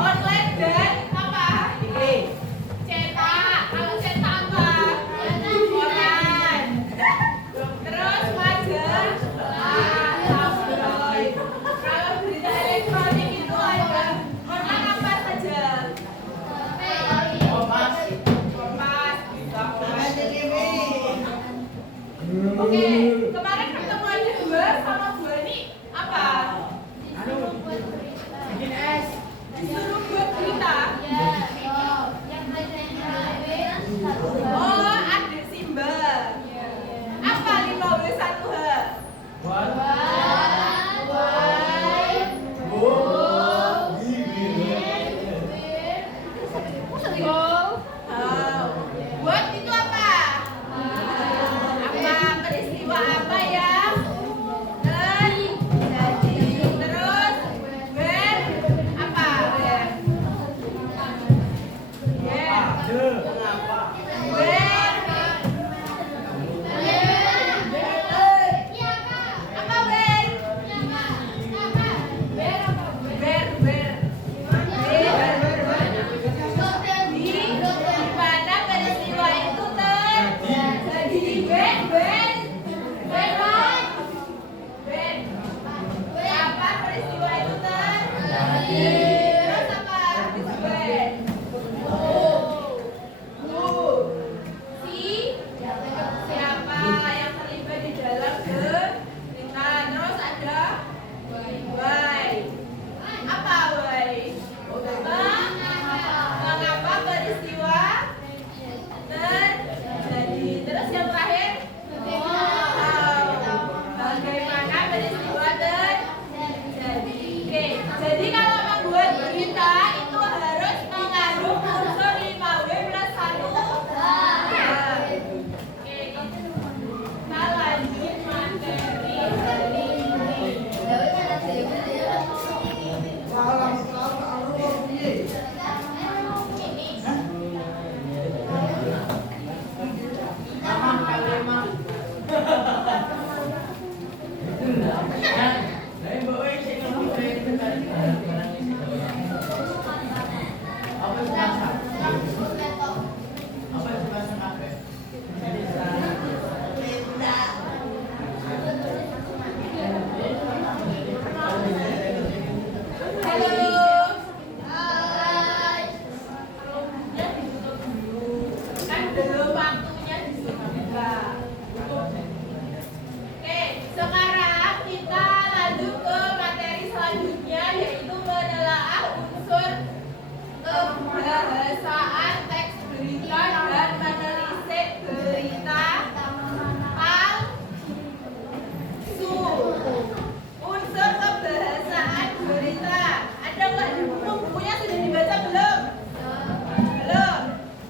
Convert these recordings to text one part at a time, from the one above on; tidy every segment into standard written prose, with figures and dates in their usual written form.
Online dan apa? Ini. Cetak. Kalau cetak apa? Koran. Terus majalah. Tabloid. Kalau berita elektronik itu ada online apa saja? Kompas. Kompas. Kompas TV. Oke, kemarin pertemuannya dua sama dua ini apa? Bikin es. Disuruh buat berita. Oh, adik Simba. Apa 5W1H? Buat. Buat itu apa? Apa peristiwa apa ya? Terus when apa? Kenapa? When apa when? Di mana peristiwa itu terjadi? When apa peristiwa itu terjadi? Terus apa? When siapa yang terlibat di dalam berita? Terus ada why. Apa why? Mengapa peristiwa terjadi? Terus yang terakhir bagaimana peristiwa terjadi? Oke, jadi kalau membuat berita itu harus mengandung unsur 5W plus 1. Oke, kita lanjut materi hari ini. Halo. Kan belum waktunya dibuka. Oke, sekarang kita lanjut ke materi selanjutnya, yaitu menelaah unsur kebahasaan teks berita dan menelisik berita palsu. Unsur kebahasaan berita. Ada nggak di buku? Bukunya sudah dibaca belum? Belum.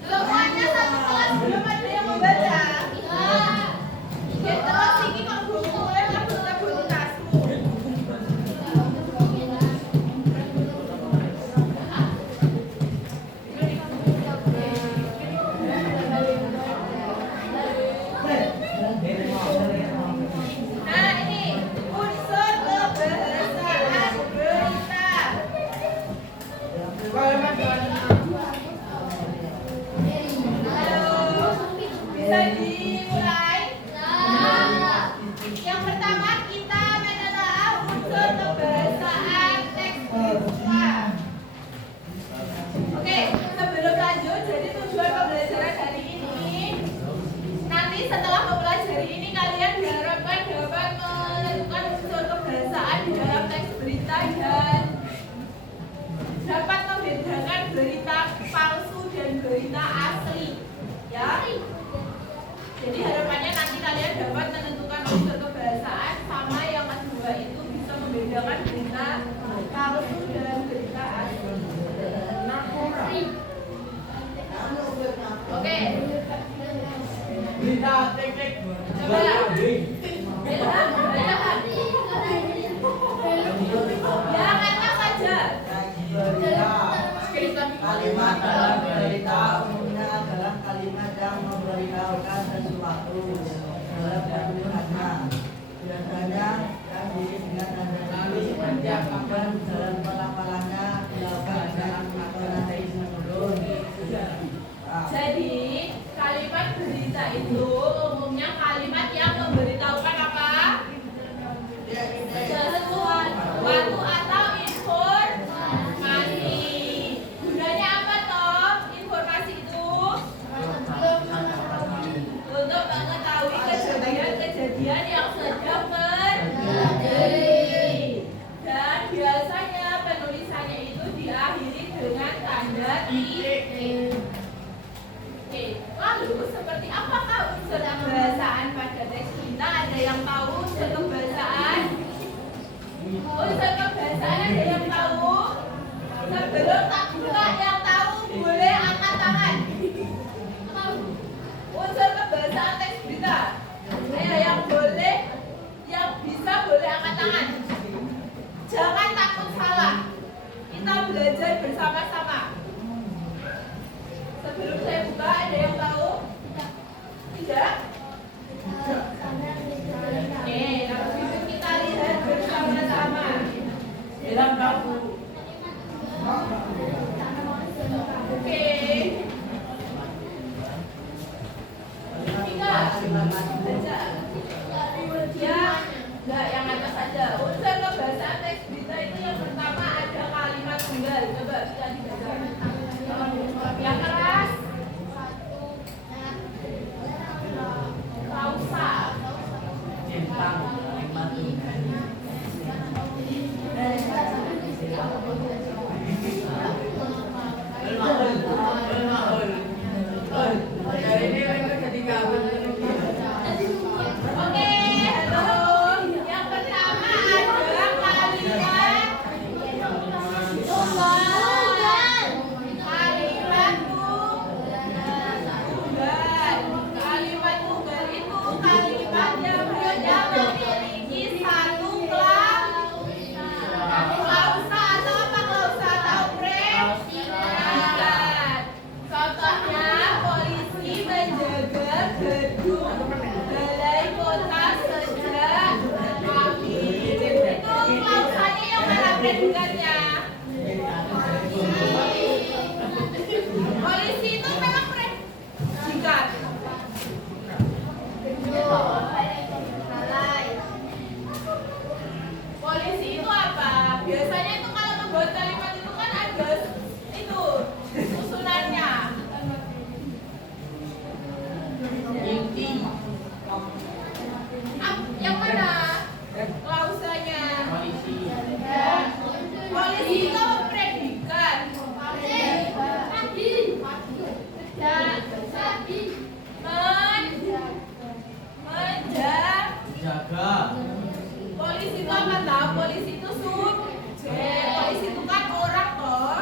Semuanya satu kelas belum ada yang membaca. Ya terus ini kalau bukunya kan sudah buku tasmu. Nah ini unsur kebahasaan berita. Halo, bisa dimulai? Yang pertama kita menelaah unsur kebahasaan teks berita. Oke, sebelum lanjut, jadi tujuan pembelajaran hari ini, nanti setelah mempelajari ini kalian diharapkan dapat menentukan unsur kebahasaan di dalam teks berita dan dapat membedakan berita palsu dan berita asli. Ya. Jadi harapannya nanti kalian dapat menentukan unsur kebahasaan, sama yang kedua itu bisa membedakan berita palsu dan berita asli. Oke. Berita tek-tek. Yang enak saja. Kalimat dalam berita umumnya adalah kalimat yang memberitahukan sesuatu dalam satu makna. Biasanya yang diisi dengan tanda kali dan dalam pelafalannya dilakukan dengan tanda titik. Oke, lalu seperti apakah unsur kebahasaan pada teks kita? Ada yang tahu unsur kebahasaan? Unsur kebahasaan ada yang tahu? Sebelum tak buka, yang tahu boleh angkat tangan. Unsur kebahasaan teks berita. Ayo yang boleh, yang bisa boleh angkat tangan. Jangan takut salah. Kita belajar bersama-sama. Sebelum saya buka, ada yang tahu? Tidak? Oke, kalau gitu kita lihat bersama-sama. Bilang tahu. Oke. Tiga. Baca. Yang atas saja. Unsur kebahasaan teks berita itu yang pertama ada kalimat tunggal. Coba kita dibaca. Yang keras. Klausa. Centang kalimat Oke, halo. Yang pertama ada kalimat tunggal. Kalimat tunggal itu kalimat yang memiliki satu klausa atau apa klausa atau predikat. Contohnya polisi menjaga gedung balai kota sejak pagi. Itu klausanya yang mana predikatnya? Polisi itu memang predikat. Polisi itu apa? Biasanya itu kalau membuat kalimat itu kan ada itu susunannya. inti Yang mana? Klausanya. polisi Polisi itu predikat. jaga Polisi itu apa tahu? Polisi itu subjek. Polisi itu kan orang toh.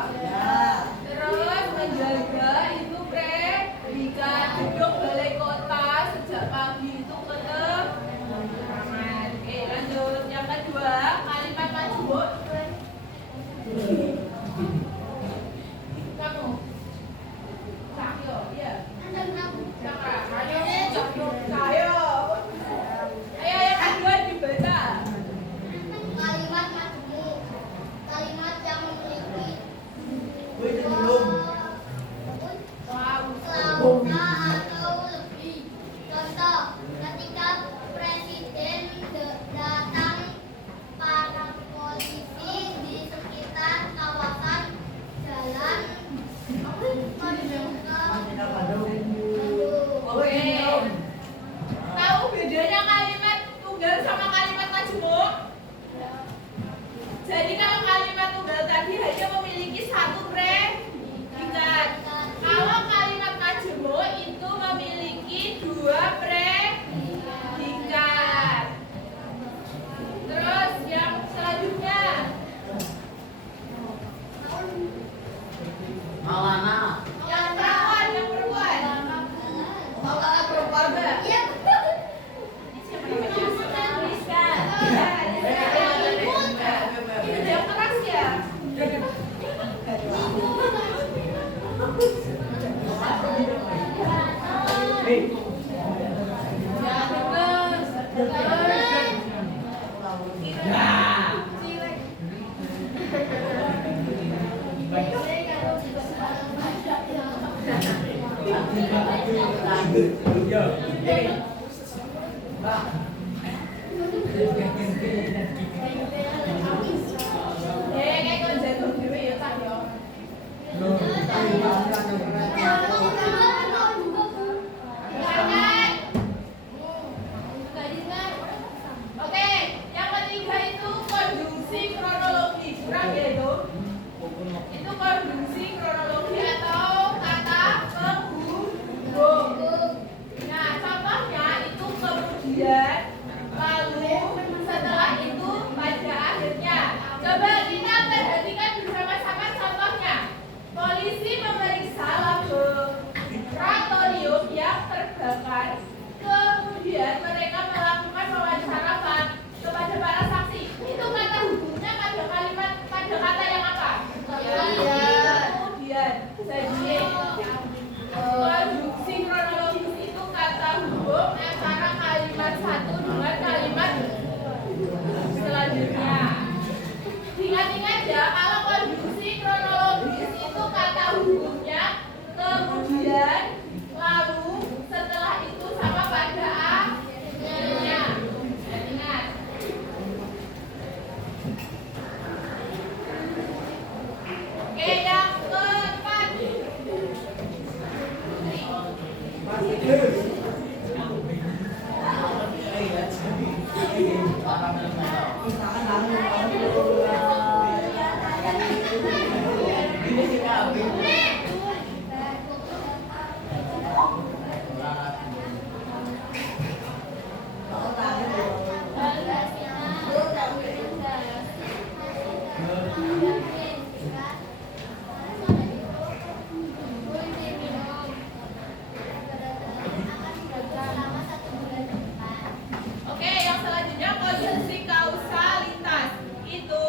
Terus menjaga itu predikat. Gedung balai kota sejak pagi itu ketenangan. Oke, lanjut. Yang kedua, kalimat majmuk. Kamu. Cahyo, iya. Cahyo. Ayo yang kedua dibaca. Kalimat majmuk, kalimat yang memiliki gue belum klausa atau lebih. Contoh, ketika presiden datang, para polisi di sekitar kawasan jalan menuju ke Bandung. Oke. Tahu bedanya kalimat tunggal sama kalimat majmuk? Jadi kalau kalimat tunggal tadi hanya memiliki satu predikat. Kalau kalimat majmuk itu memiliki dua predikat. Terus yang selanjutnya, Maulana yang perempuan. Maulana perempuan Iya, Itu yang keras ya. Kayak kon jatuh dhewe ya Cah ya. Oke, yang ketiga itu konjungsi kronologi. Kurang ya itu? Itu konjungsi kronologi. Jadi konstruksi kronologis itu kata hubung antara kalimat satu dengan kalimat selanjutnya. Ingat-ingat ya, kalau konstruksi kronologis itu kata hubungnya kemudian lalu setelah itu sama pada akhirnya. Ingat. Oke, yang keempat. Oke, yang selanjutnya konjungsi kausalitas. Itu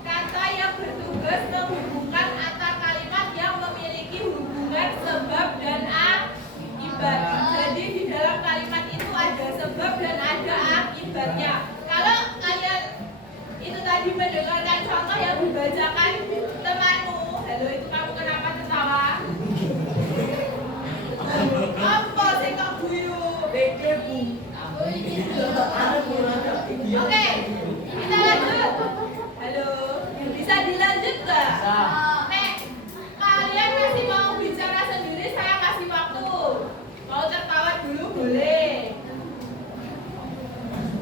kata yang bertugas menghubungkan antar kalimat yang memiliki hubungan sebab dan akibat. Jadi di dalam kalimat itu ada sebab dan ada akibatnya. Kalau kalian itu tadi mendengarkan contoh yang dibacakan temanmu, halo, itu kamu kenapa tertawa? Apa sih kak guyu? Oke, kita lanjut. Halo, bisa dilanjut gak? Nek, kalian masih mau bicara sendiri, saya kasih waktu. Mau tertawa dulu boleh.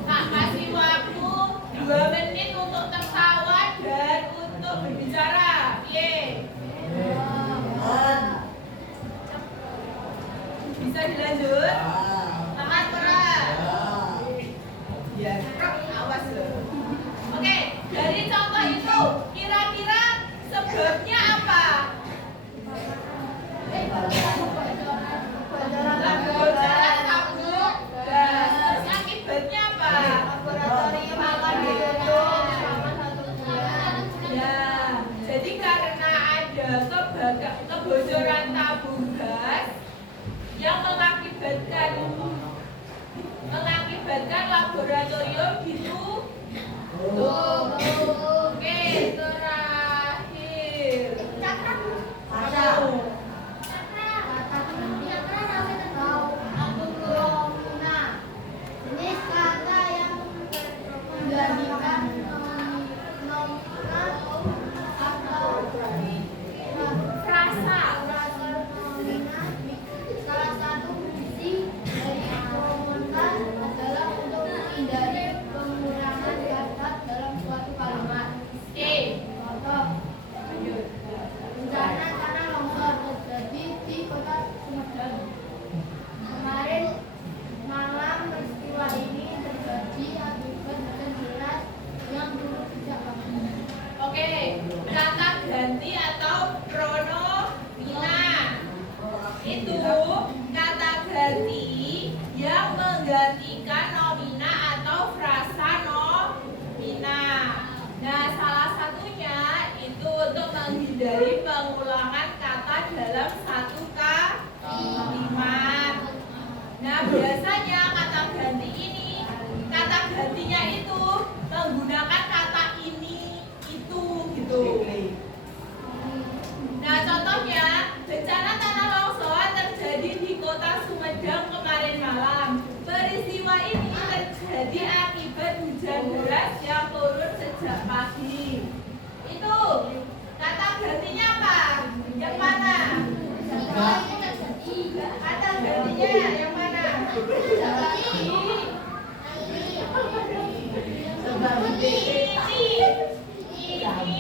Nah, kasih waktu 2 menit untuk tertawa dan untuk berbicara. Ye. Bisa dilanjut? Tamat berat. Ya, awas loh. Oke, dari contoh itu kira-kira sebabnya apa? Bocoran tabung gas. Terus akibatnya apa? Ya, jadi karena ada kebocoran tabung gas yang mengakibatkan laboratorium gitu. Oke, terakhir. Jenis kata yang menjadikan atau Frasa. salah satu fungsi dari komunitas adalah untuk menghindari pengurangan kata dalam suatu kalimat. Oke. Contoh, bencana tanah longsor terjadi di kota Sumedang. Kemarin malam peristiwa ini terjadi akibat hujan deras yang dulu tidak pernah. Oke, kata ganti atau pronomina itu kata ganti yang menggantikan nomina atau frasa nomina. Nah, salah satunya itu untuk menghindari pengulangan kata dalam satu kalimat. Nah, biasanya kata ganti ini, kata gantinya itu menggunakan kata ini, itu, gitu. Nah, contohnya, bencana tanah longsor terjadi di kota Sumedang kemarin malam. Peristiwa ini terjadi akibat hujan deras yang turun sejak pagi. Itu, kata gantinya apa? Yang mana? Kata gantinya yang mana?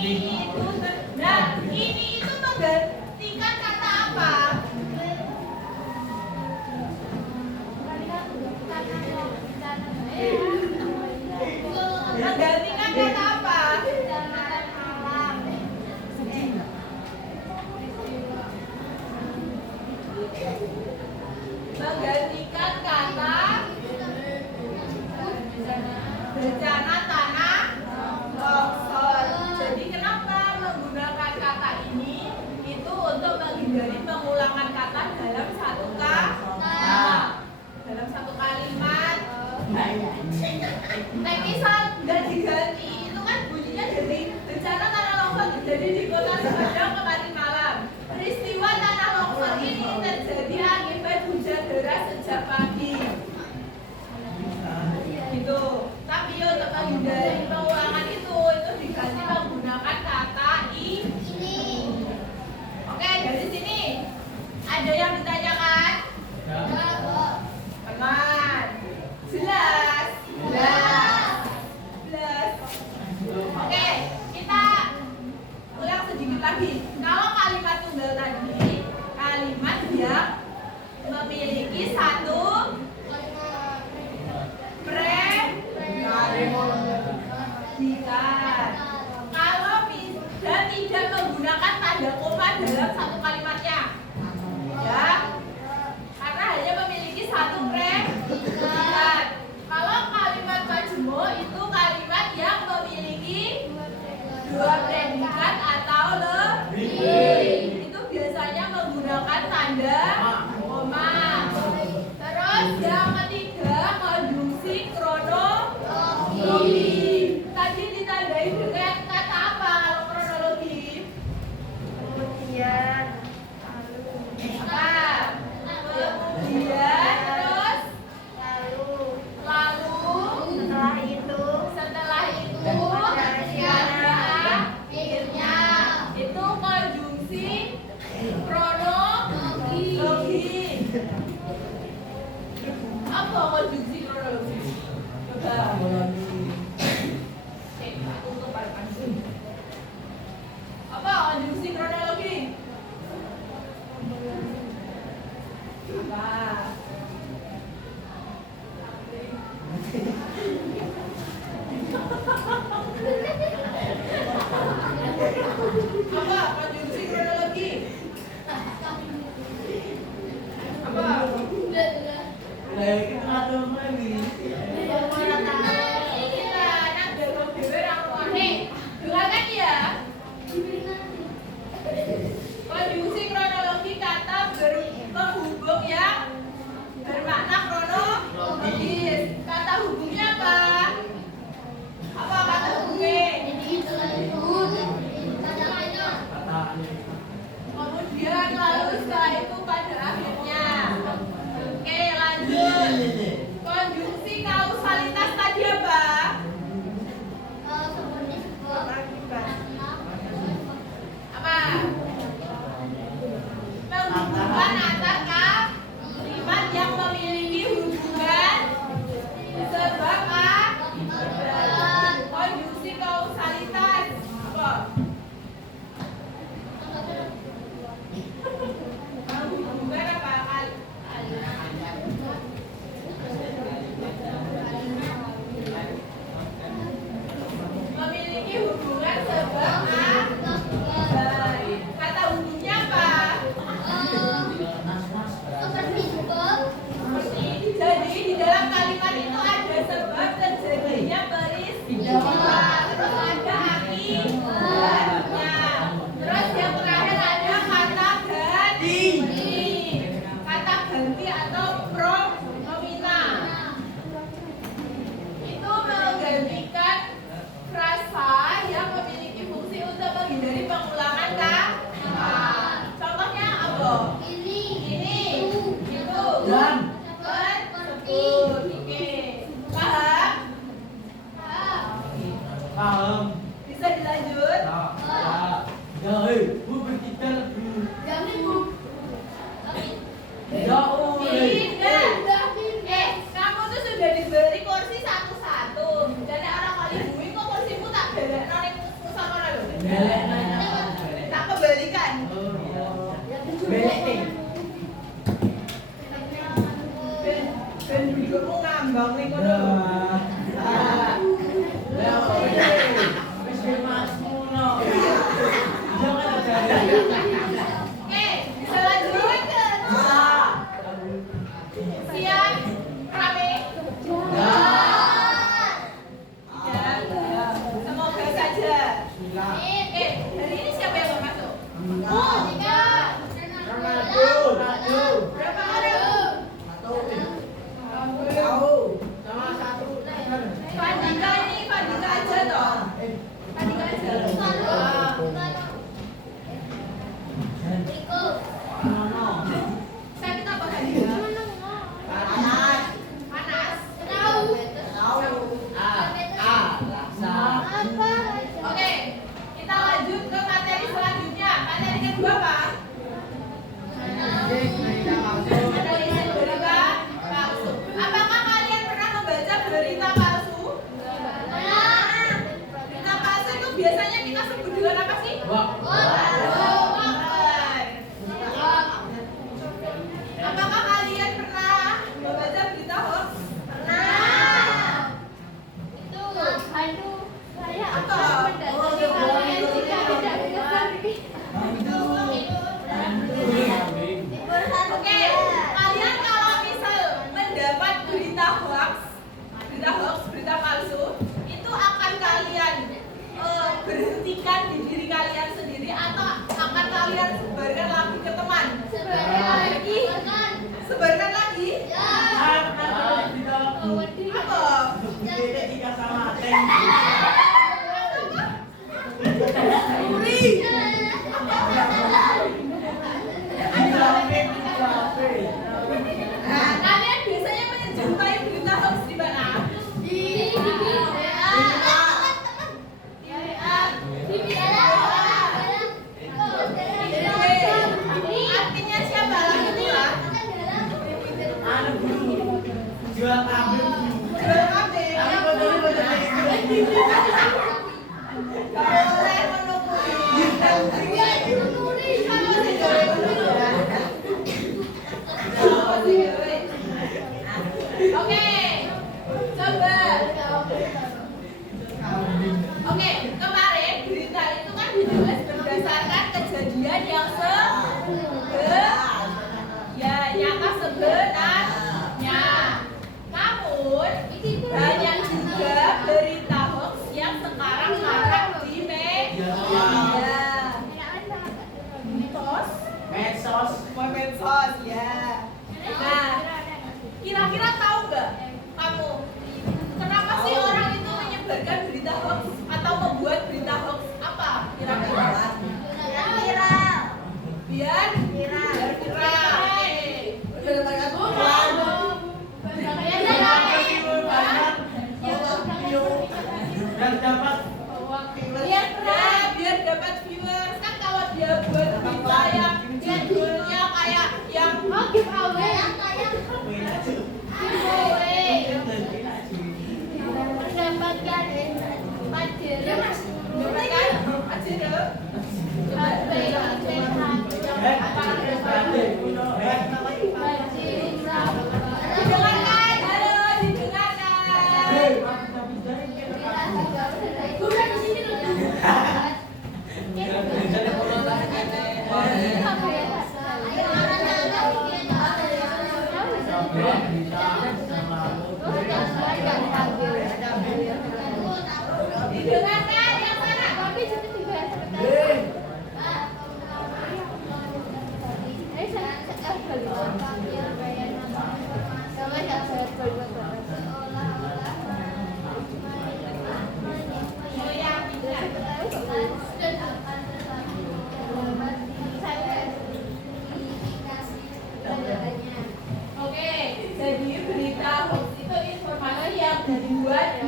Ini itu. Nah, ini itu menggantikan kata apa? Menggantikan kata apa? Menggantikan kata bencana tanah longsor. Jadi kenapa menggunakan kata ini? Itu untuk menghindari dalam satu kalimatnya. Ya, karena hanya memiliki satu predikat. Kalau kalimat majmuk itu kalimat yang memiliki dua predikat atau lebih. Itu biasanya menggunakan tanda koma. Terus yang ketiga konjungsi kronologi. Tadi ditandai dengan kata apa kalau kronologi? Kemudian Apa? Kemudian terus lalu lalu setelah itu ada akhirnya itu konjungsi kronologi. Apa konjungsi kronologi? Coba. Aku tutup pada apa konjungsi kronologi? Apa? Apa konjungsi kronologi? Apa? Lah iki ada lagi. Dengarkan ya. Konjungsi kronologi kata penghubung yang bermakna kronologis. Kata hubungnya apa? Apa kata hubungnya? Kemudian lalu setelah itu pada akhirnya. Oke, lanjut. Konjungsi kausalitas tadi apa? Apa? Menghubungkan antar kalimat yang memiliki hubungan sebab akibat. Konjungsi kausalitas apa? Menghubungkan apa? Memiliki hubungan sebab akibat. Kata hubungnya apa? Jadi di dalam kalimat itu ada sebab terjadinya peristiwa, terus ada akibatnya, terus yang terakhir ada kata ganti, kata ganti atau pronomina. Itu menggantikan frasa yang memiliki fungsi untuk menghindari pengulangan kata. Contohnya apa? Ini, itu, Dan sebut. Oke. Paham? paham. Bisa dilanjut? Ya. Ya, bu bertiga lebih. Ya, Tidak. Kamu tuh sudah diberi kursi satu-satu. Jadi orang kali bui kok kursimu tak belek ning musola lho. Belek. Tak kembalikan. Oh, iya. Belek nih. Ben dudukmu ngambang ning kono lho. Nah. Ya, wis masmu no. Jangan ada. Oke, bisa lanjut? Bisa. Siap? Rame? Ya. Ya. Semoga saja. Bismillah. Hari ini siapa yang mau masuk? Ronaldo. Berapa orang? Sama satu. Fadika aja toh. Fadika aja. Saya kita apa Fadika? Panas. Oke, kita lanjut ke materi selanjutnya. Materi kedua apa? Materi berita palsu. Apakah kalian pernah membaca berita palsu? Berita palsu itu biasanya kita sebut dengan apa sih? Apakah kalian pernah membaca berita hoax? disebarkan lagi? Apa? Uri. Nah, kalian biasanya menjumpai berita hoax di mana? Artinya siapa? Itu ya? Jual kabel. Jual kambing. Gak boleh menunggu. Oke, coba. Oke, kemarin berita itu kan ditulis berdasarkan kejadian yang ya nyata sebenarnya. Namun banyak juga berita hoax yang sekarang marak di media. Medsos ya. Nah, kira-kira tahu nggak kamu kenapa sih orang itu menyebarkan berita hoax atau membuat berita hoax? Apa kira-kira? Biar viral. Dan dapat Biar dapat viewers. Kan kalau dia buat berita yang judulnya kayak yang didengarkan, halo didengarkan. Didengarkan yang mana? Oke, jadi berita hoax itu informasi yang dibuat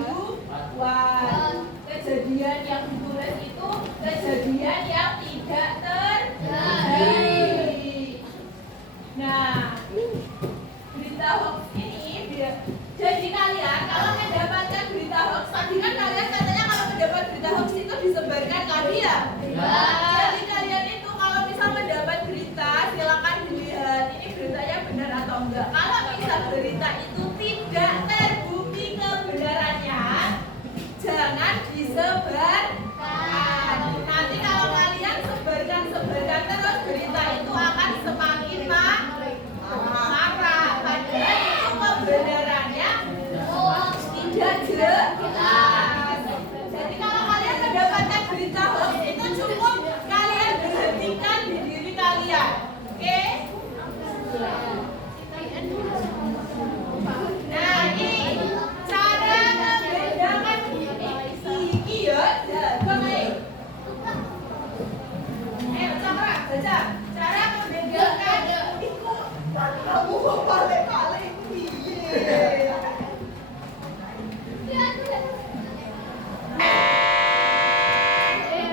buat kejadian yang ditulis itu kejadian yang tidak terjadi. Nah, berita hoax ini jadi kalian kalau mendapatkan berita hoax tadi kan kalian katanya kalau mendapat berita hoax itu disebarkan tadi ya? Jadi kalian itu kalau misal mendapat berita silakan dilihat ini beritanya benar atau enggak. Kalau misal berita itu tidak terbukti kebenarannya, jangan disebarkan. Nanti kalau kalian sebarkan terus berita itu akan semakin marah. Padahal itu kebenarannya tidak jelas. Jadi kalau kalian mendapatkan berita hoax itu cukup kalian berhentikan di diri kalian. Oke? Nah, ini cara membedakan iki ya, jago Cakra, baca. Cara membedakan iku kamu kok balik-balik piye?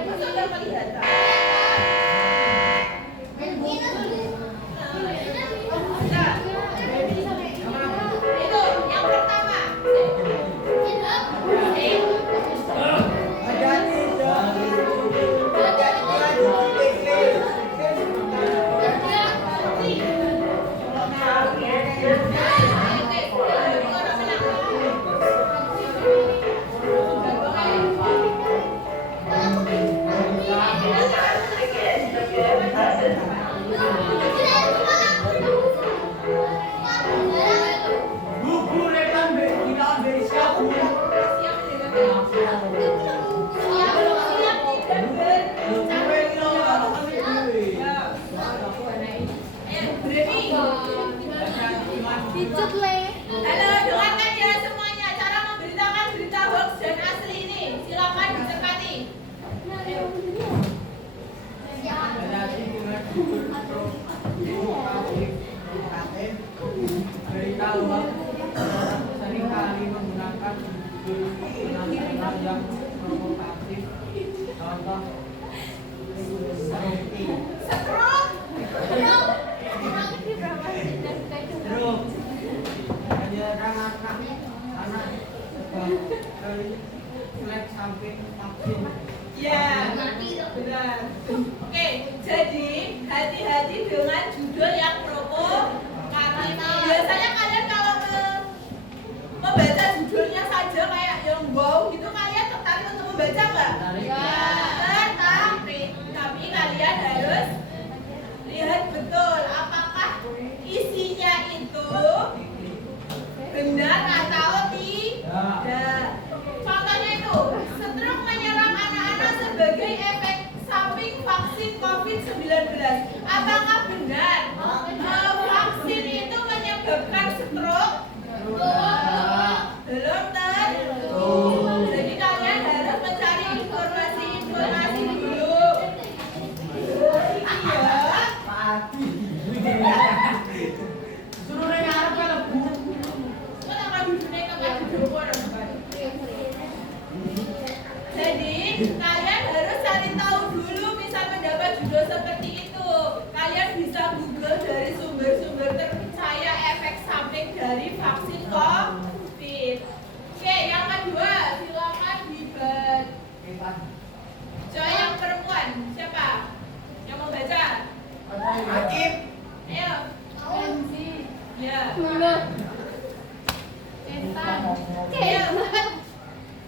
Masa udah kelihatan? Itu yang pertama. Picut le. Halo, dengarkan ya semuanya. Cara memberitakan berita hoax dan asli ini. Silakan dicermati. Relasi dengan judul provokatif, berita hoax seringkali menggunakan judul nasional yang provokatif. Contoh serupi, stroke, menyerang anak sebab refleks samping vaksin. Ya, benar. Oke, jadi hati-hati dengan judul yang provokatif. Biasanya kalian kalau membaca judulnya saja kayak yang wow gitu, kalian tertarik untuk membaca nggak? Tapi kalian harus lihat betul apakah isinya itu benar atau tidak. Contohnya itu, stroke menyerang anak-anak sebagai efek samping vaksin COVID-19. Apakah benar vaksin itu menyebabkan stroke? Belum tentu. Jadi kalian harus mencari informasi dulu. Iya. Suruh nanya apa lah bu? Kok tak mau duduknya ke duduk orang? Jadi kalian harus cari tahu dulu bisa mendapat judul seperti itu. Kalian bisa Google dari sumber-sumber terpercaya efek samping dari vaksin COVID. Oke, yang kedua silakan dibaca. Coba yang perempuan siapa? Yang mau baca? Akib. Ayo. Ya. Centang. Ayo, cepat.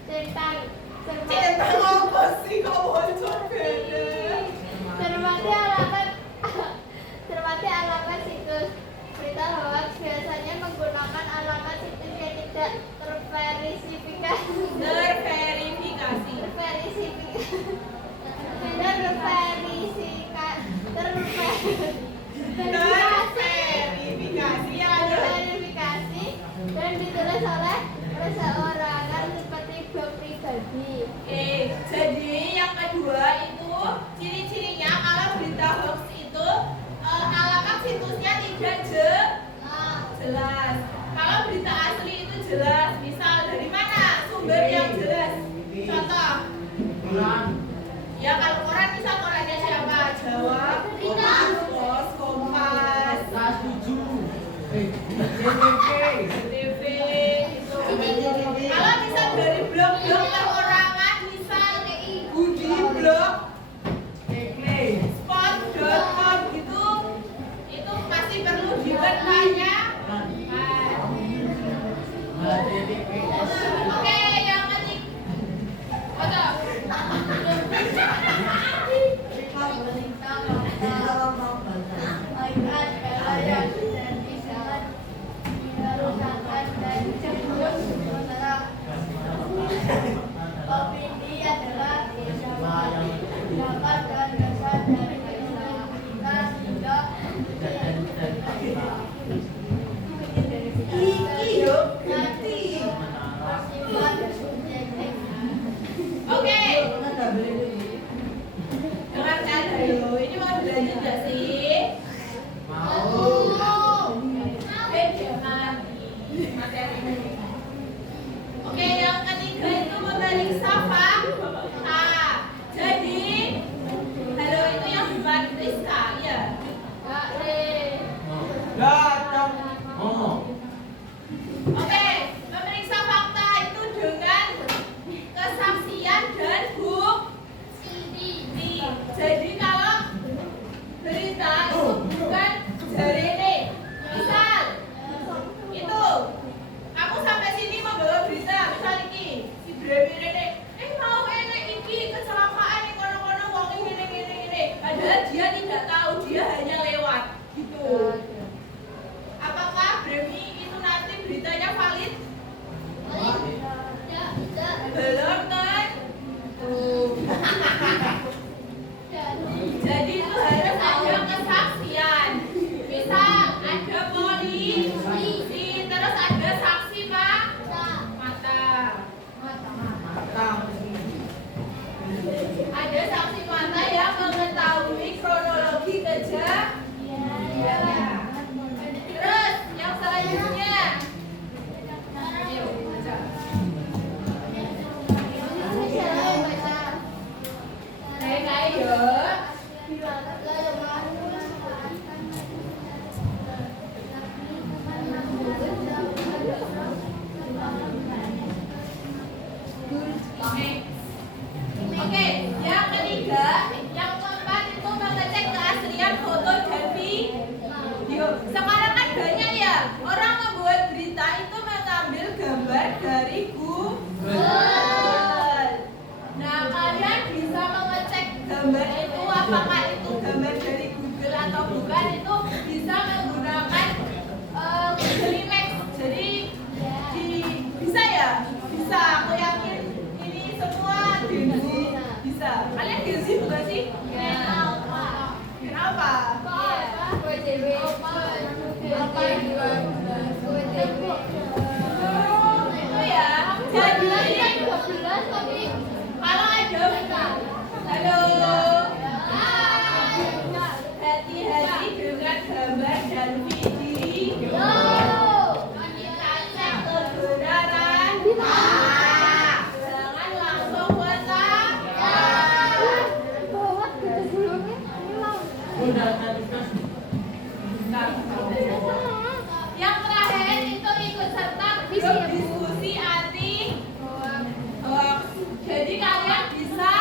Centang. Cinta apa sih kok muncul beda? Cermati alamat situs berita hoax biasanya menggunakan alamat situs yang tidak terverifikasi. Itu ya. Jadi kalau ada halo, hati-hati dengan gambar dan video. Kita cek kebenaran. Jangan langsung WhatsApp. Udah tadi kan. Yang terakhir itu ikut serta grup diskusi anti hoax. Jadi kalian bisa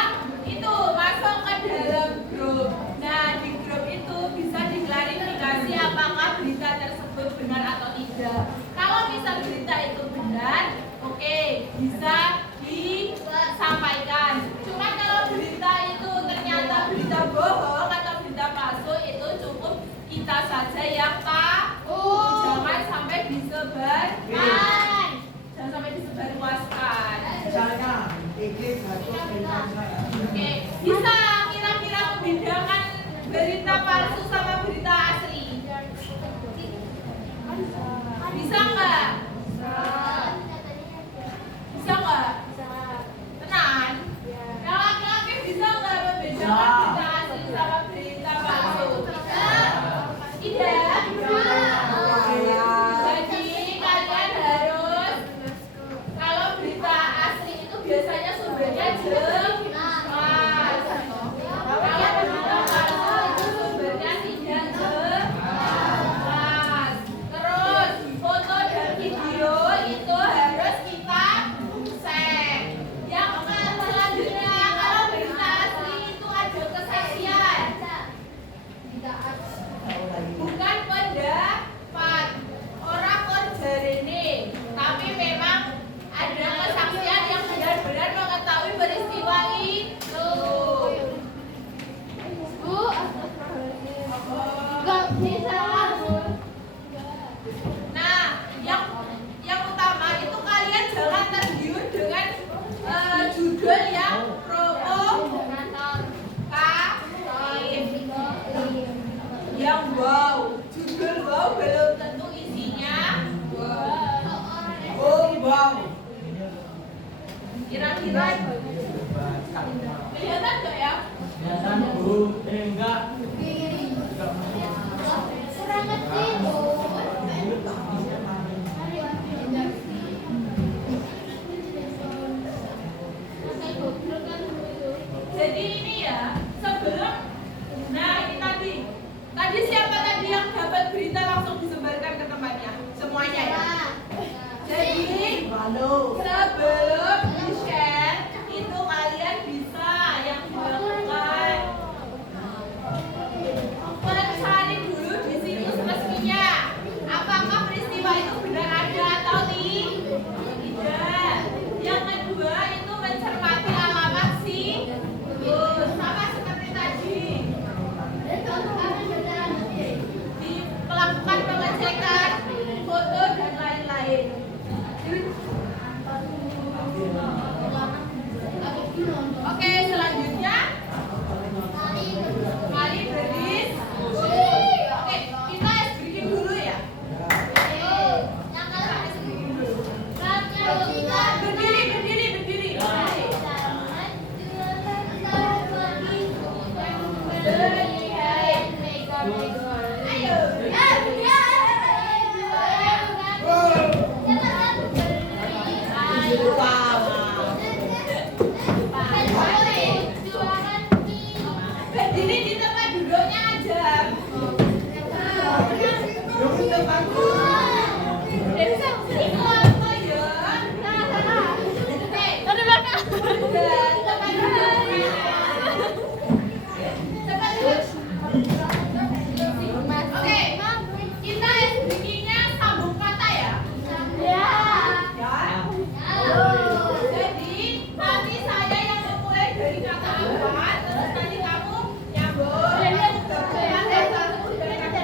itu masuk ke dalam grup. Nah di grup itu bisa diklarifikasi apakah berita tersebut benar atau tidak. Kalau misal berita itu benar, oke, bisa disampaikan. Cuma kalau berita itu ternyata berita bohong atau berita palsu, itu cukup kita saja yang tahu. Jangan sampai disebarkan. Jangan sampai disebarluaskan. Misalnya, ini satu bintang saya. Oke, bisa kira-kira membedakan berita palsu sama berita asli? Bisa nggak? Bisa nggak? Tenang. Yang laki-laki bisa nggak membedakan berita asli sama berita palsu? Tidak. Jadi kalian harus, kalau berita asli itu biasanya sumbernya jelas. Kalau berita palsu itu sumbernya tidak jelas. Terus foto dan video itu harus kita cek. Yang selanjutnya, kalau berita asli itu ada kesaksian, bukan pendapat orang kerjarene, tapi memang ada kesaksian yang benar-benar mengetahui peristiwa itu. Nah, yang utama itu kalian jangan tergiur dengan judul yang provokatif. Yang wow, judul wow belum tentu isinya wow. Oh, wow. Kira-kira kelihatan nggak ya? Kelihatan Bu, enggak. Kurang kecil. Jadi ini ya, sebelum, nah ini tadi siapa tadi yang dapat berita langsung disebarkan ke tempatnya? Semuanya ya? Jadi Halo. sebelum di-share itu kalian bisa yang dilakukan mencari dulu di situs resminya apakah peristiwa itu benar ada atau tidak. Yang kedua itu mencermati alamat sama seperti tadi, melakukan pengecekan foto dan lain-lain. Oke, selanjutnya mari berdiskusi. Oke, kita breaking dulu ya. Berdiri. Ayo. Berdiri di tempat duduknya aja. Itu apa ya? Oke, kita bikinnya sambung kata ya. Ya. Jadi nanti saya yang memulai dari kata apa, terus nanti kamu nyambung. Yang satu dari kata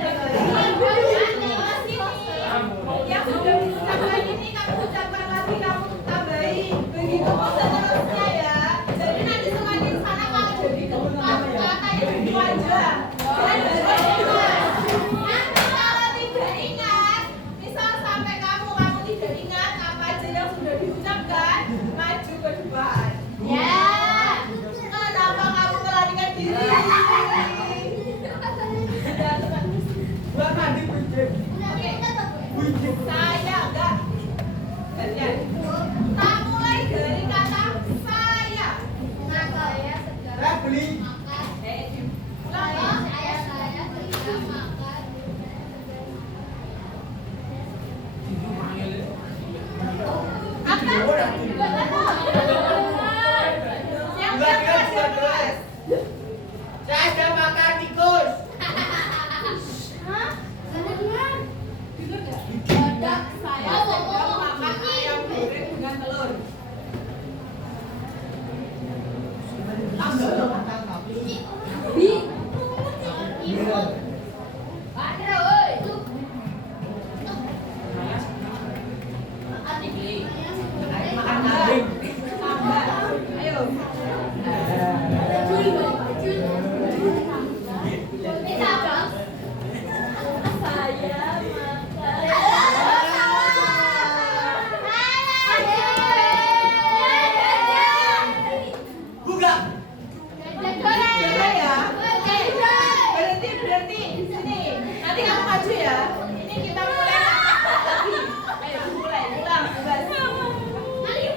maju ya. Ini kita mulai lagi. Ayo mulai, ulang, bebas. Ayo,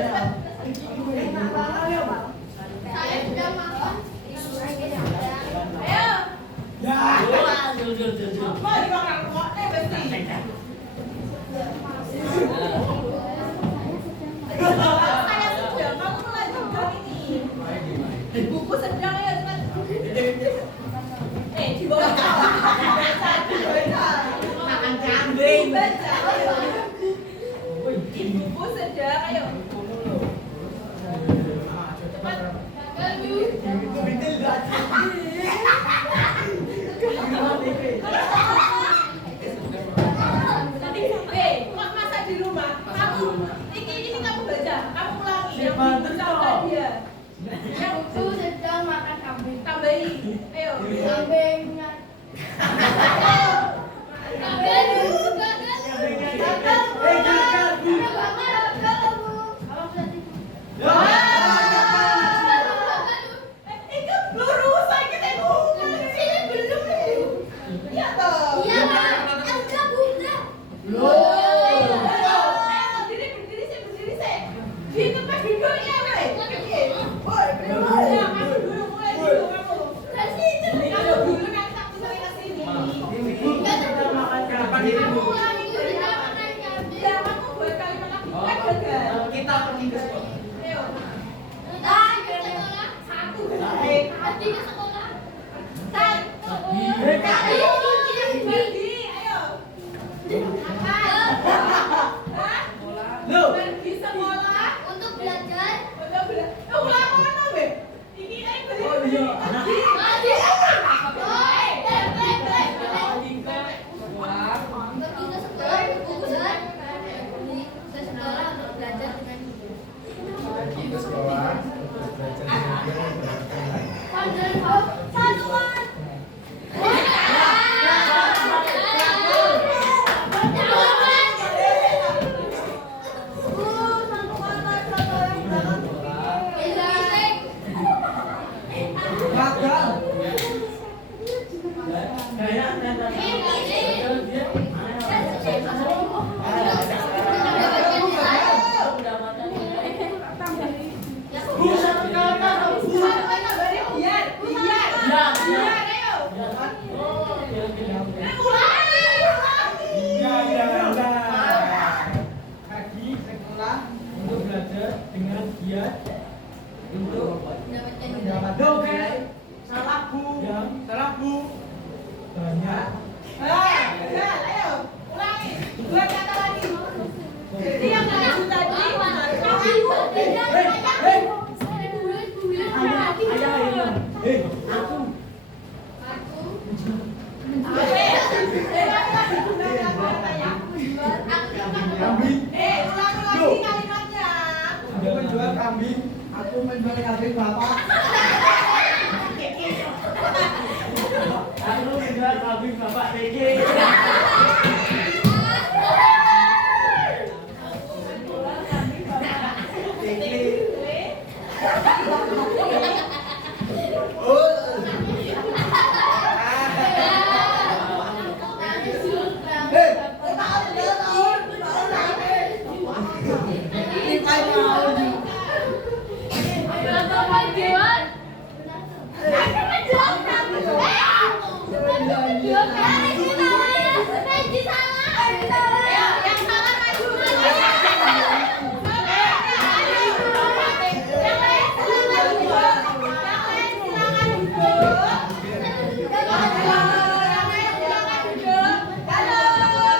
cepat. Saya sudah makan. Ayo. Ya. Jul. Mau dimakan kok, besi. Saya sedang, kamu melanjutkan ini. Buku sedang ya, cepat. Di bawah. Baca, dibaca. Makan kambing. Baca, ayo. Ibuku sedang, ayo. Cepat. Kok masak di rumah? Kamu, ini kamu baca, kamu ulangi. Yang diucapkan dia. Ibuku sedang makan kambing. Tambahi, ayo. Kambingnya. Itu lurusan kita itu. Iya toh. Berdiri sih. Di tempat duduknya, weh. Woi, ya, kamu dulu mulai dulu kamu. Kalau dulu nanti tak bisa ke sini. Kamu ulangi dulu. Ya, kamu buat kalimat lagi. Kan gagal. Kita pergi ke sekolah. Ayo. Satu. Pergi, ayo. Hah? Loh. Pergi sekolah. Untuk belajar. Ulang mana, weh? Ini beli. Oh, iya. Pergi. Pergi ke sekolah untuk belajar. Pergi ke sekolah untuk belajar dengan Ke sekolah terus belajar Satuan. Gagal. Pergi sekolah Untuk belajar dengan giat untuk mendapat dompet. Salah bu. Salah bu. banyak Jadi yang maju tadi aku Kambing. ulang lagi kalimatnya. Aku menjual kambing. Aku menjual kambing bapak. aku menjual kambing bapak PG. Yang salah maju. Yang lain silakan duduk. Ayo,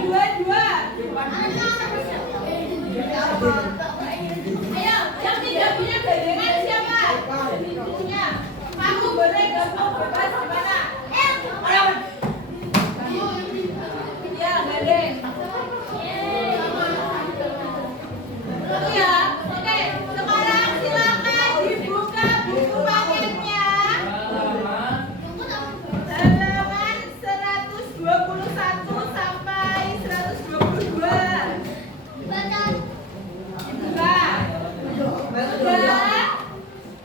dua. Ayo, yang tidak punya gandengan siapa? Punya. Kamu boleh gabung bebas di mana? Ya, gandeng. Itu ya. Oke, sekarang silakan dibuka buku paketnya. Halaman 121 sampai 122. Sudah?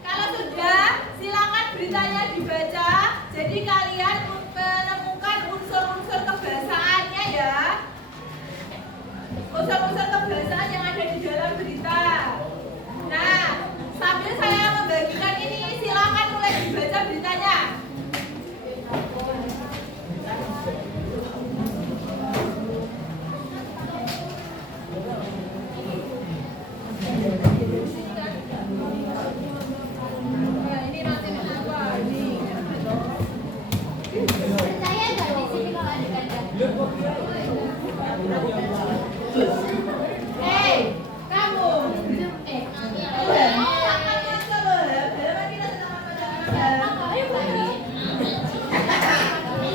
Kalau sudah, silakan beritanya dibaca. Jadi kalian menemukan unsur-unsur kebahasaannya ya. Unsur-unsur kebahasaan yang ada di dalam berita. Nah, sambil saya membagikan ini, silakan mulai dibaca beritanya. Nah, ini nanti apa? Ini. Saya nggak di sini kalau adik-adik. Hei, kamu.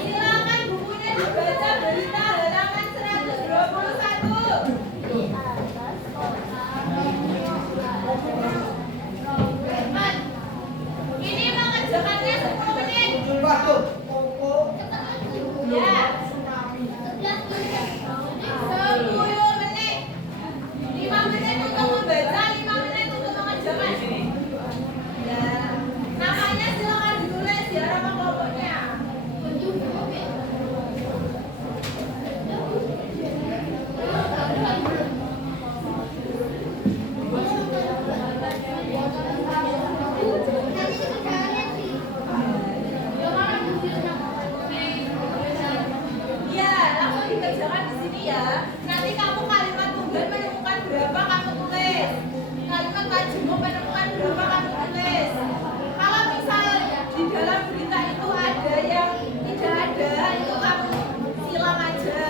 Silakan bukunya dibaca berita halaman 121. Ini mengerjakannya 10 menit. Ya. 10 menit. 5 menit untuk membaca, 5 menit untuk mengerjakan. Ya. Namanya silakan ditulis ya nama kelompoknya. Iya, langsung dikerjakan di sini ya. Nanti kamu kalimat tunggal menemukan berapa kamu tulis. Kalimat majemuk menemukan berapa kamu tulis. Kalau misal di dalam berita itu ada yang tidak ada, itu kamu silang aja.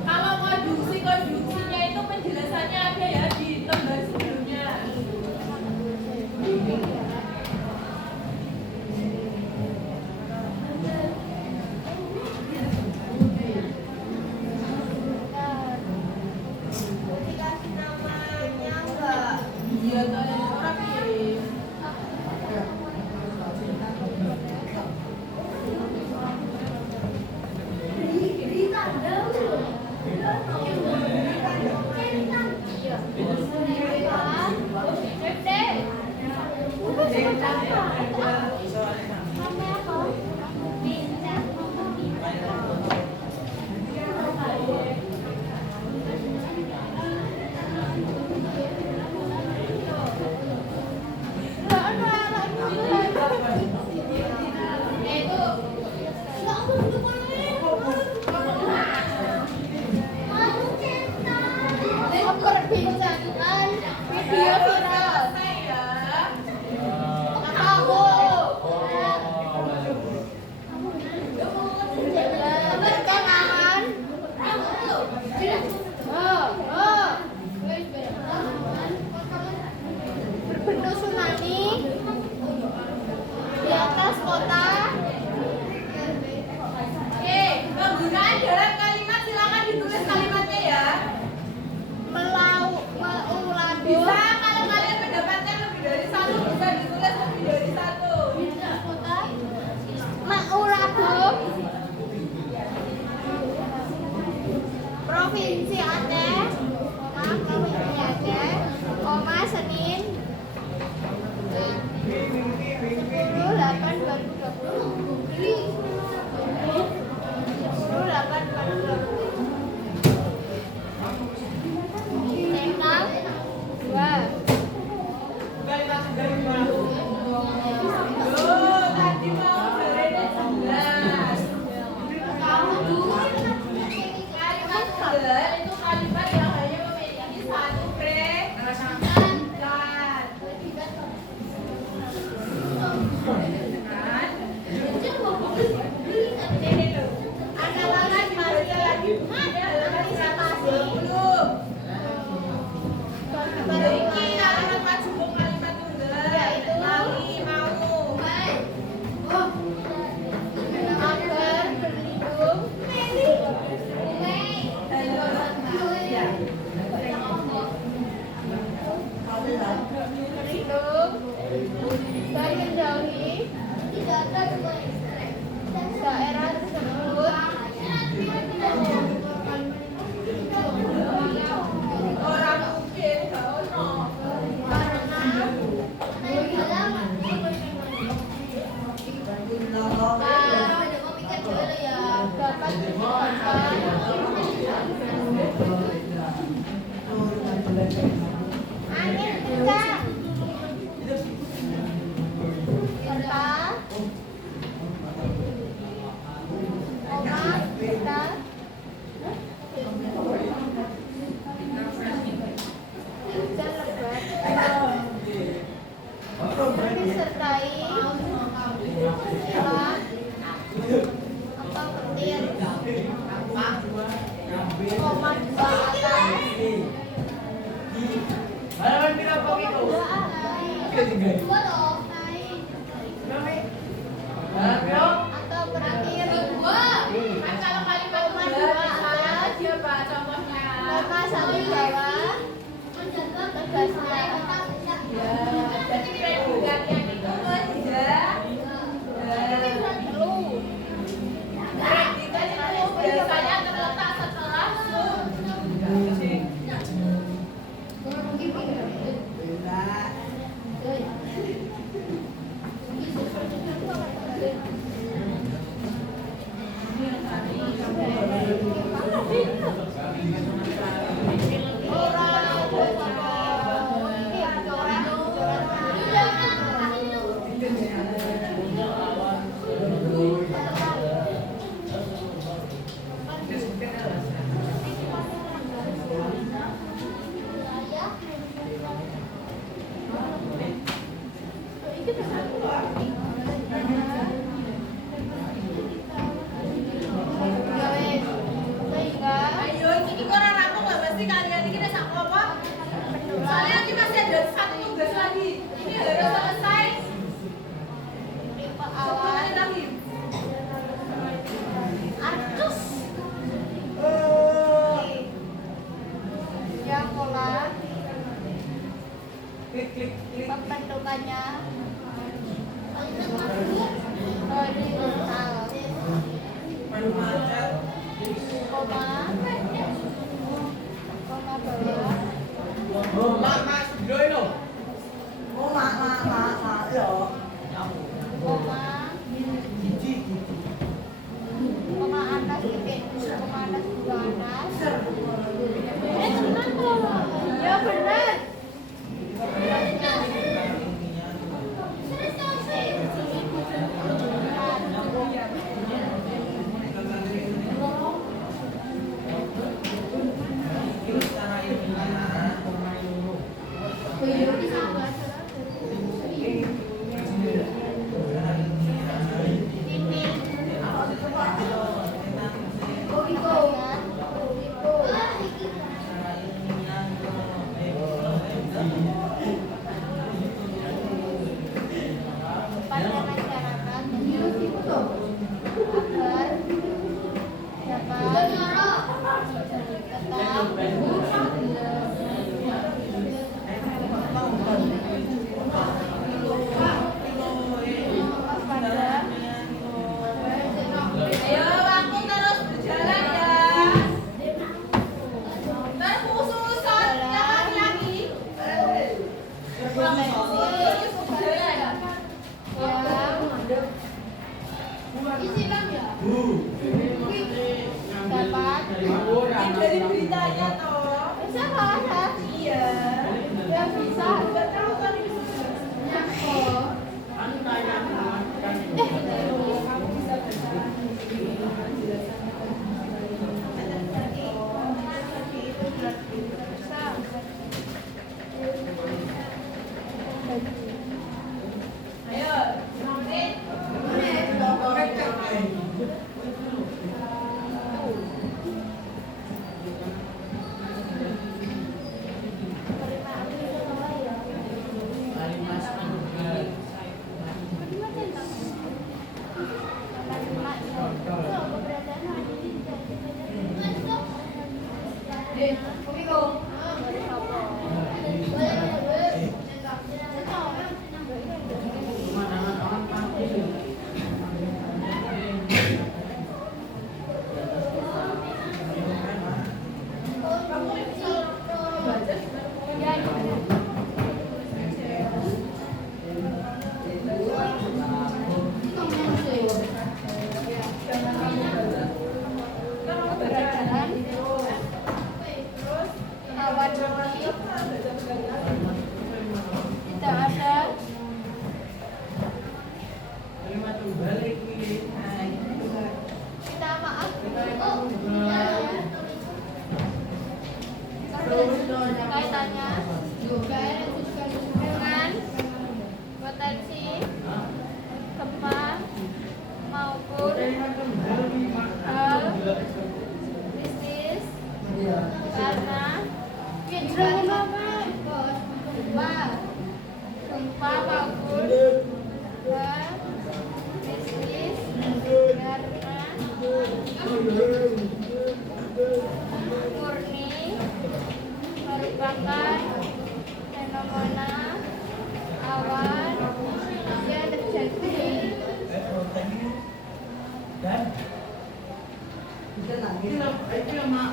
Kalau konduksinya itu penjelasannya ada ya di lembar sebelumnya. Dikasih namanya enggak? Iya, orang ini. Video viral. Selesai ya. Kamu. Berkenalan. Berbentuk tsunami di atas kota. Oke, penggunaan dalam kalimat silakan ditulis kalimatnya ya. Angin kencang. Kota. Koma kita. Hujan lebat. Disertai lah atau petir. Koma dua atas. Halaman berapa Koma itu? dua atas. Dua dong. Halaman berapa? Atau petir. Kan kalau kalimat Koma dua dua misalnya atas. aja Pak contohnya. Koma satu bawah. Tegasnya. Ya, jadi predikatnya itu tidak. Lu. Predikat itu biasanya terletak setelah sum. Ayo, ini kurang rampung nggak pasti kalian ini udah sanggup apa? Soalnya nanti masih ada satu tugas lagi. Ini harus selesai. Sebelum menit lagi. Arcus. Yang pola pembentukannya horizontal. Koma bawah. Oh, Mas Bro itu. Koma koma atas titik koma atas dua atas. Ya benar. Pada masyarakat agar dapat Ayo, waktu terus berjalan ya. Terkhususan yang lagi. dapat Dari beritanya toh. bisa kan? Iya. Ya bisa. Nggak tahu kan ini. Ayo, menit. Awan Tidak ada. Minta maaf. Oh, iya ya. Kaitannya dengan potensi gempa maupun hal bisnis karena gempa maupun hal bisnis karena murni merupakan fenomena awan yang terjadi Dan akibat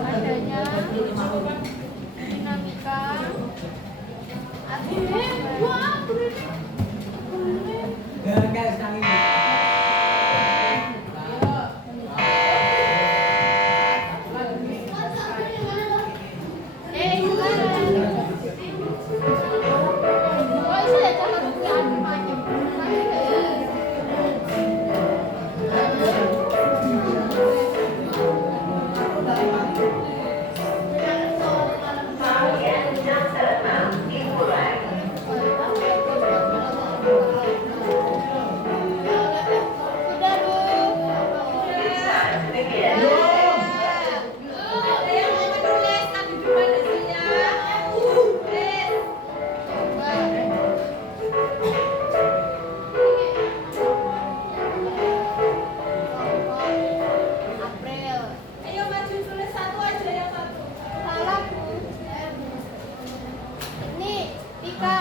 adanya dinamika guys, tangi. Ada yang mau menulis kan di depan hasilnya. April. Ayo maju tulis satu aja yang satu. Salah, Bu. Ini Tika.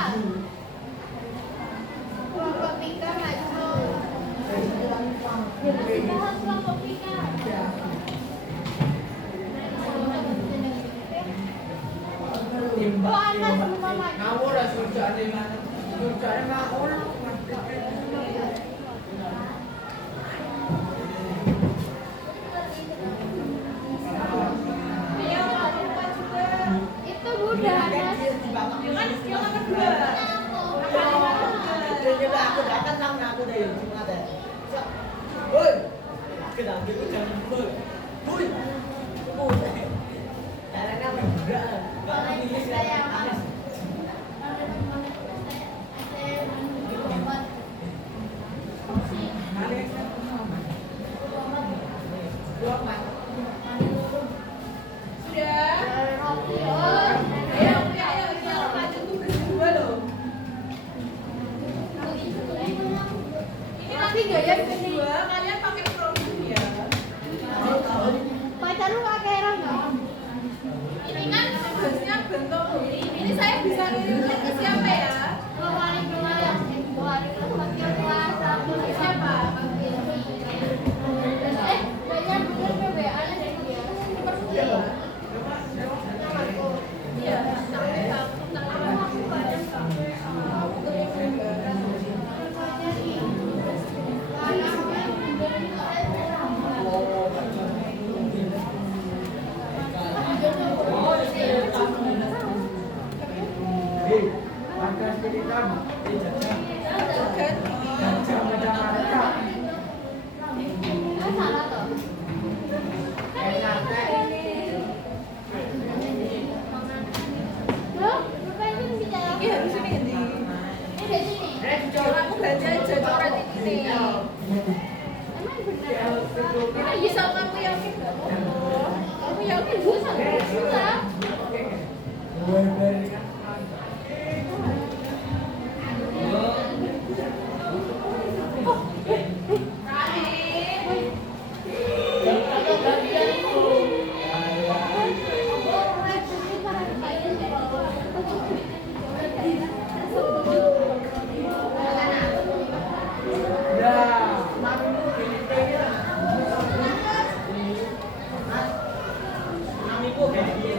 Kelompok Tika maju. Masih bahas kelompok Tika. Oh, Anda semua maju. Ngawur lah surjane. Surjane ngawur. Ayo maju juga. Itu Bunda, Anas. Yang kedua. Coba aku datang sama aku deh, cuma ada. Woi, kenapa aku jangan woi, woi, woi. Caranya enggak, enggak pilih Saya Anas. Sudah. Ayo maju tugas kedua loh. Ini nanti gaya kedua kalian pakai program ya. Pacar lu pakai heran nggak? Ini kan tugasnya bentuk ini saya bisa kirimkan ke siapa ya? Siapa? Iya. Hei, makan sedikit Gajah macam mereka. Ini harus ini ganti. Aku baca aja coret ini nih. Ini bisa kamu yakin nggak? Kamu yakin bisa? Bisa. Mamiku kayak gini.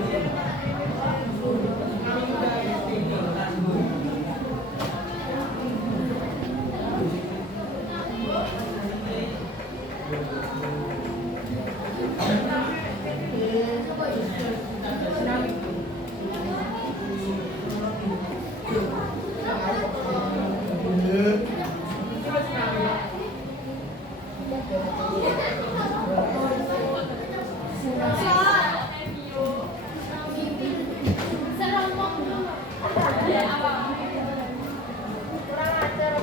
Kurang ajar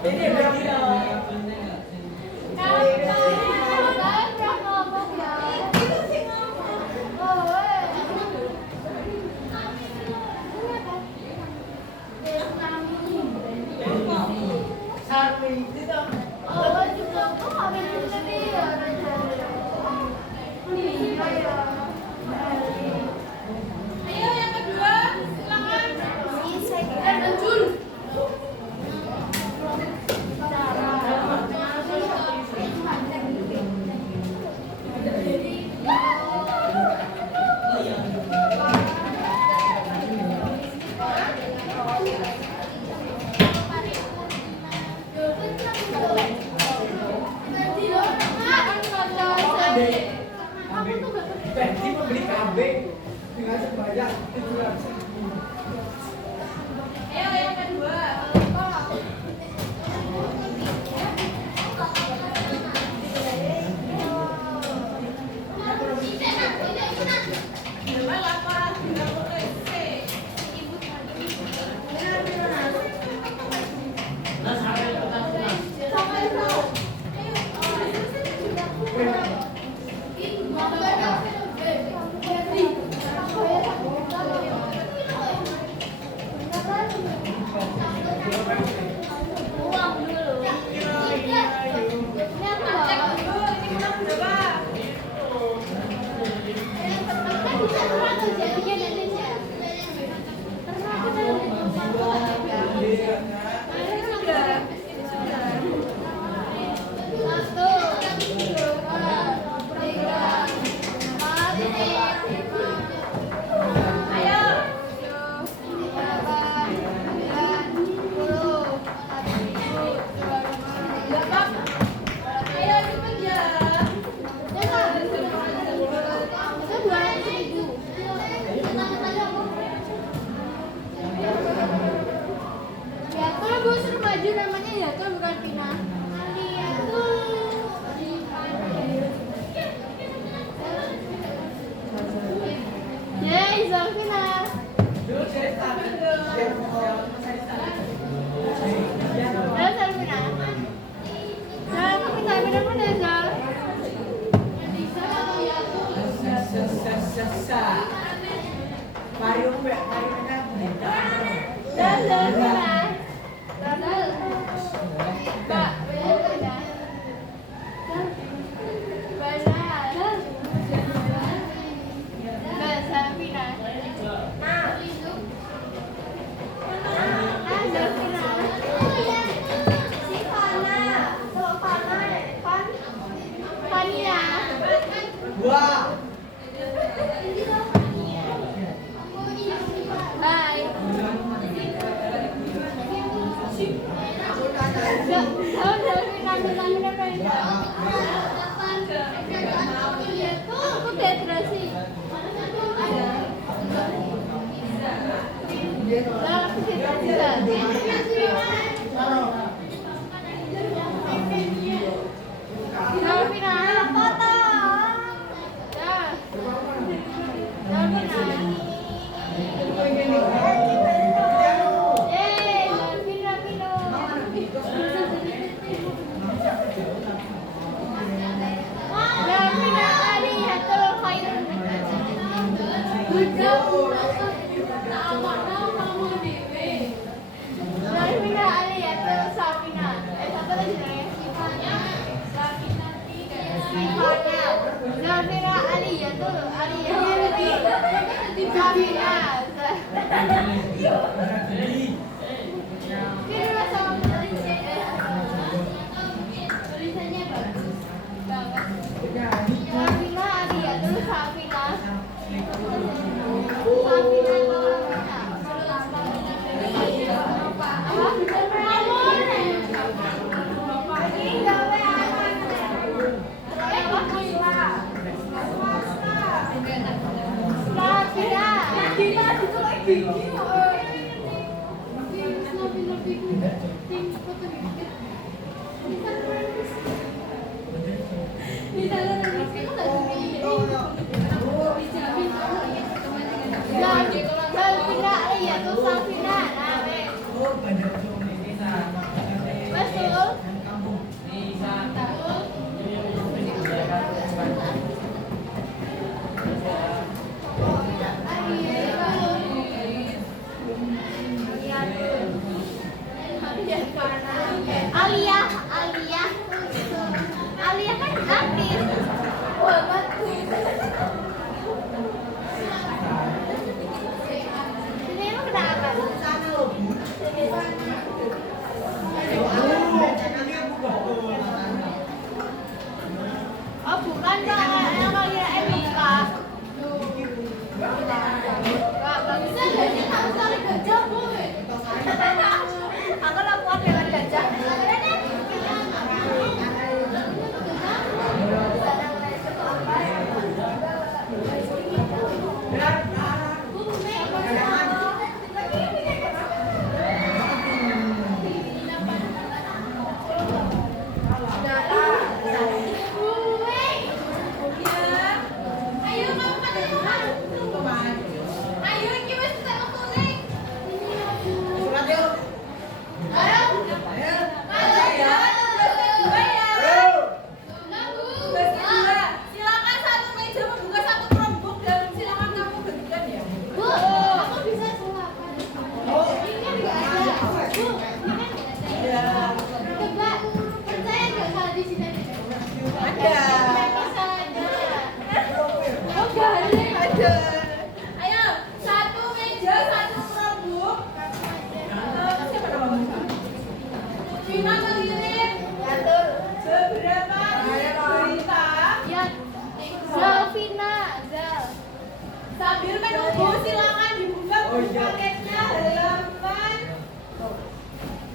Ini begini. Sarmi itu Ayo yang kedua, silakan. Pepsi membeli kambing dengan sebanyak 700.000. Ayo yang kedua. Depan lapar, tidak boleh. Nah, sampai pertama. Wah.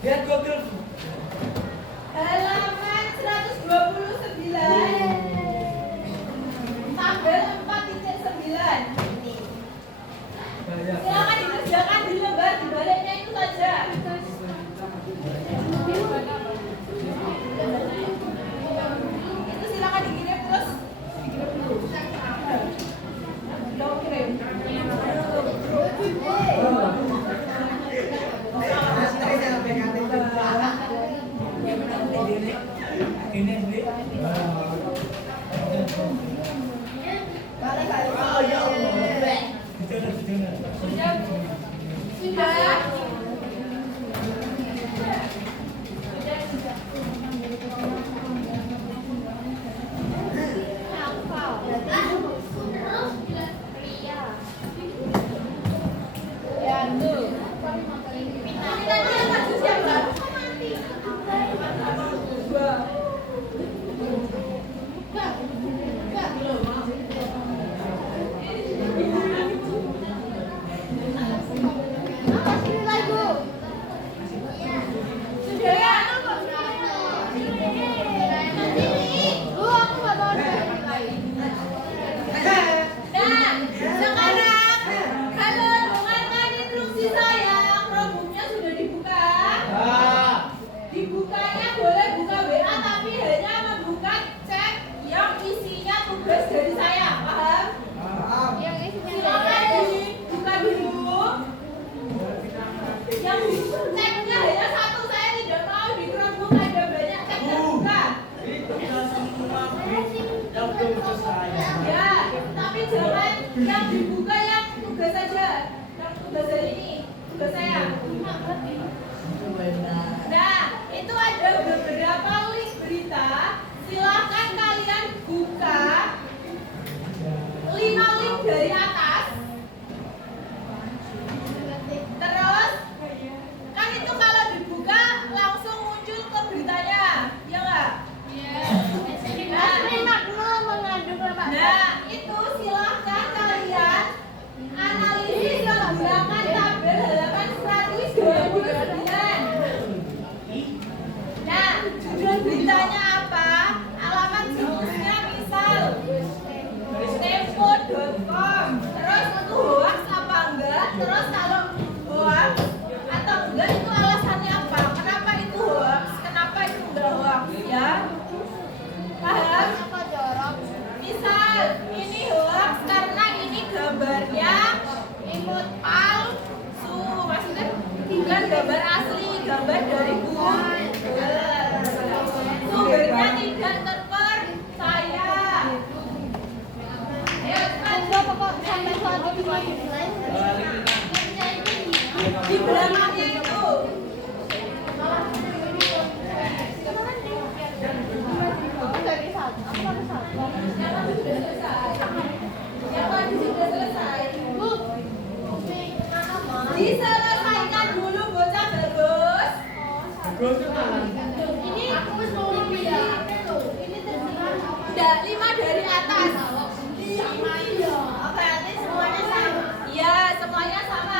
Lihat Google. Halaman 129. Tabel 4.9. Silakan dikerjakan di lembar di baliknya itu saja. Itu silakan dikirim terus. Dikirim dulu. Udah kirim. Sudah. Ya, tuh. Ini tadi yang bagus ya, Mbak? Dua. Sudah ya? Nah, sekarang kalau dengarkan instruksi saya, Chromebooknya sudah dibuka. Dibukanya boleh buka WA, tapi hanya membuka chat yang isinya tugas dari saya, paham? Silakan dibuka dulu. Yang chatnya hanya satu, saya tidak mau di Chromebook ada banyak chat terbuka. Ya, tapi jangan yang dibuka yang tugas saja. Yang tugas hari ini, tugas saya. Nah, itu ada beberapa link berita. Silakan kalian buka 5 link dari atas. Terus, kan itu kalau dibuka langsung muncul ke beritanya, ya nggak? Nah, itu silahkan kalian analisis menggunakan tabel halaman 129. Nah, judul beritanya apa? Alamat situsnya misal tempo.com. Terus itu hoax apa enggak? Terus kalau hoax atau enggak itu alasannya apa? Kenapa itu hoax? Kenapa itu enggak hoax? Ya, paham? Misal ini hoax karena ini gambarnya imut palsu, maksudnya bukan gambar asli, gambar dari Google. Sumbernya tidak terpercaya. Ayo cepat. Di belakangnya itu. Yang tadi sudah selesai. Diselesaikan dulu bocah bagus. Ini aku belum ya. Ini tidak 5 dari atas. Oke, nanti semuanya sama. Iya, semuanya sama.